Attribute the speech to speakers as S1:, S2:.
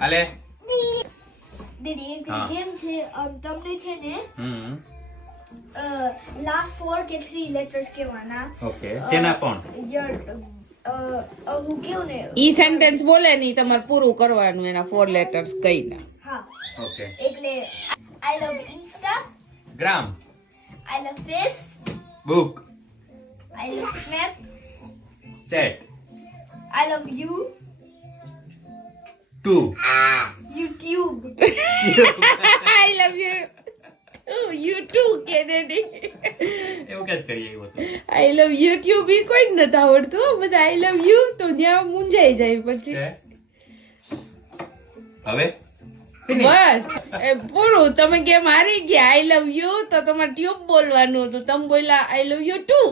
S1: હાલે?
S2: દીદી એક ગેમ છે તમને છે ને
S1: હમ.
S2: લાસ્ટ ફોર કે થ્રી લેટર્સ કહેવાના.
S1: ઓકે સેના પણ
S2: યર હું કેવું ને
S3: ઈ સેન્ટેન્સ બોલે નહીં તમારે પૂરું કરવાનું એના ફોર લેટર્સ કહીને.
S2: હા.
S1: ઓકે.
S2: એટલે I love
S1: Instagram?
S2: I love
S1: Facebook?
S2: I love
S1: Snapchat?
S2: I love you
S3: love you you too Kennedy
S1: એવું કે કરીએ
S3: આઈ લવ યુટ્યુબ એ કોઈ જ નથી આવડતું બધા આઈ લવ યુ તો ત્યાં મૂંઝાઈ જાય પછી.
S1: હવે?
S3: બસ. એ પૂરું. તમે કેમ હારી ગયા આઈ લવ યુ તો તમારે ટ્યુબ બોલવાનું હતું. તમે બોલ્યા આઈ લવ યુ ટુ